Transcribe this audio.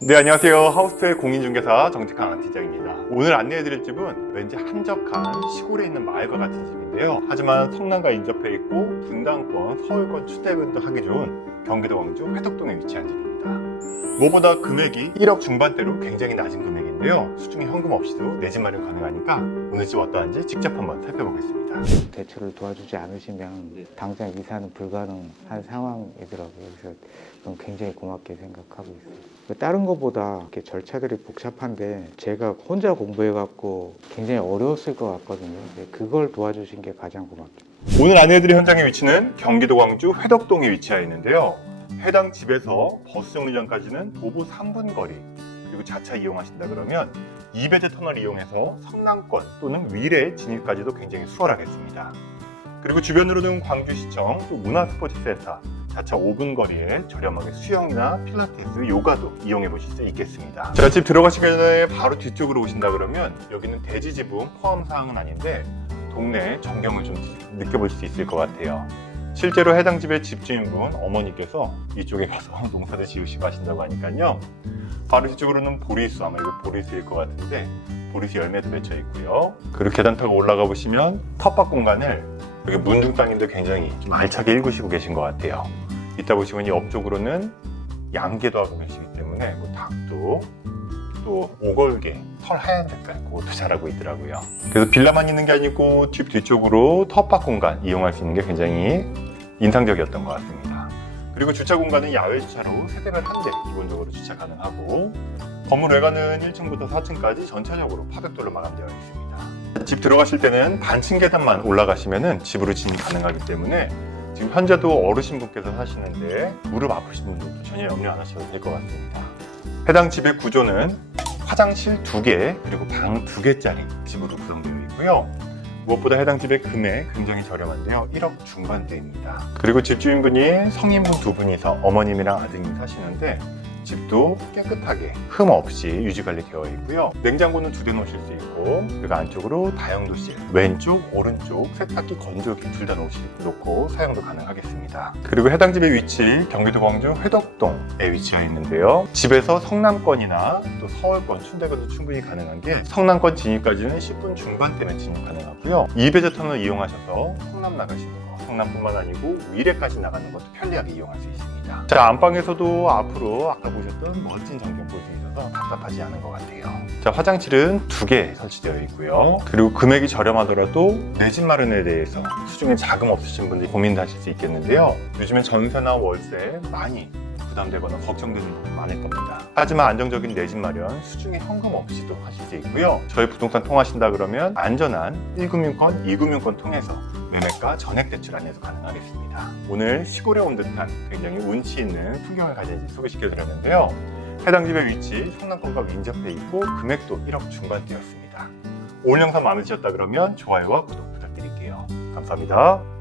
네, 안녕하세요. 하우스텔 공인중개사 정직한 안티장입니다. 오늘 안내해드릴 집은 왠지 한적한 시골에 있는 마을과 같은 집인데요. 하지만 성남과 인접해 있고 분당권, 서울권 출퇴근도 하기 좋은 경기도 광주 회덕동에 위치한 집입니다. 무엇보다 금액이 1억 중반대로 굉장히 낮은 금액 인데요. 수중에 현금 없이도 내 집 마련 가능하니까 오늘 집 어떠한지 직접 한번 살펴보겠습니다. 대출을 도와주지 않으시면 당장 이사는 불가능한 상황이더라고요. 그래서 저는 굉장히 고맙게 생각하고 있어요. 다른 것보다 이렇게 절차들이 복잡한데 제가 혼자 공부해갖고 굉장히 어려웠을 것 같거든요. 그걸 도와주신 게 가장 고맙죠. 오늘 안내해드릴 현장의 위치는 경기도 광주 회덕동에 위치하여 있는데요. 해당 집에서 버스 정류장까지는 도보 3분 거리 그리고 자차 이용하신다 그러면 이배제 터널 이용해서 성남권 또는 위례 진입까지도 굉장히 수월하겠습니다. 그리고 주변으로는 광주시청 또 문화스포츠센터 자차 5분 거리에 저렴하게 수영이나 필라테스, 요가도 이용해 보실 수 있겠습니다. 자, 집 들어가시기 전에 바로 뒤쪽으로 오신다 그러면 여기는 대지 지붕 포함 사항은 아닌데 동네 전경을 좀 느껴볼 수 있을 것 같아요. 실제로 해당 집의 집주인분 어머니께서 이쪽에 가서 농사를 지으시고 하신다고 하니까요. 바로 뒤쪽으로는 보리수, 아마 이거 보리수일 것 같은데 보리수 열매도 맺혀 있고요. 그리고 계단 타고 올라가 보시면 텃밭 공간을 여기 문중 땅인데 굉장히 좀 알차게 읽으시고 계신 것 같아요. 이따 보시면 이 옆쪽으로는 양계도 하고 계시기 때문에 뭐 닭도 또 오골개, 털 하얀 색깔 그것도 잘하고 있더라고요. 그래서 빌라만 있는 게 아니고 집 뒤쪽으로 텃밭 공간 이용할 수 있는 게 굉장히 인상적이었던 것 같습니다. 그리고 주차 공간은 야외 주차로 세대별 한 대 기본적으로 주차 가능하고 건물 외관은 1층부터 4층까지 전체적으로 파벽돌로 마감되어 있습니다. 집 들어가실 때는 단층 계단만 올라가시면 집으로 진입 가능하기 때문에 지금 현재도 어르신 분께서 사시는데 무릎 아프신 분들도 전혀 염려 안 하셔도 될 것 같습니다. 해당 집의 구조는 화장실 두개 그리고 방 두 개짜리 집으로 구성되어 있고요. 무엇보다 해당 집의 금액 굉장히 저렴한데요. 1억 중반대입니다. 그리고 집주인분이 성인분 두 분이서 어머님이랑 아드님이 사시는데 집도 깨끗하게 흠 없이 유지 관리 되어 있고요. 냉장고는 두 대 놓으실 수 있고 그리고 안쪽으로 다용도실 왼쪽 오른쪽 세탁기 건조기 둘 다 놓고 사용도 가능하겠습니다. 그리고 해당 집의 위치 경기도 광주 회덕동에 위치해 있는데요. 집에서 성남권이나 또 서울권 순대권도 충분히 가능한 게 성남권 진입까지는 10분 중반대면 진입 가능하고요. 이배제 터널 이용하셔서 성남 나가시는 거 성남뿐만 아니고 위례까지 나가는 것도 편리하게 이용할 수 있습니다. 자 안방에서도 앞으로 아까 보셨던 멋진 전경 있어서 답답하지 않은 것 같아요. 자 화장실은 두 개 설치되어 있고요. 그리고 금액이 저렴하더라도 내 집 마련에 대해서 수중에 자금 없으신 분들이 고민하실 수 있겠는데요. 요즘엔 전세나 월세 많이 부담되거나 걱정되는 분들 많을 겁니다. 하지만 안정적인 내 집 마련 수중에 현금 없이도 하실 수 있고요. 저희 부동산 통하신다 그러면 안전한 1금융권, 2금융권 통해서 매매가 전액 대출 안내도 가능하겠습니다. 오늘 시골에 온 듯한 굉장히 운치 있는 풍경을 가진 집 소개시켜 드렸는데요. 해당 집의 위치 성남권과 인접해 있고 금액도 1억 중반대였습니다. 오늘 영상 마음에 드셨다 그러면 좋아요와 구독 부탁드릴게요. 감사합니다.